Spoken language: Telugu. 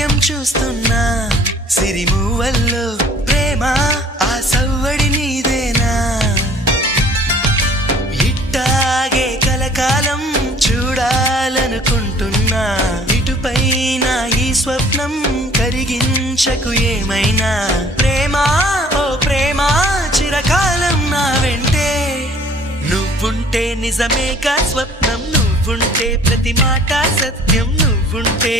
నాట్యం చూస్తున్నా సిరిమూవల్లో ప్రేమ ఆ సవ్వడి నీదేనా ఇట్టాగే కలకాలం చూడాలనుకుంటున్నా ఇటుపైన ఈ స్వప్నం కరిగించకు ఏమైనా ప్రేమ ఓ ప్రేమ చిరకాలం నా వెంటే నువ్వుంటే నిజమేగా స్వప్నం నువ్వుంటే ప్రతి మాట సత్యం నువ్వుంటే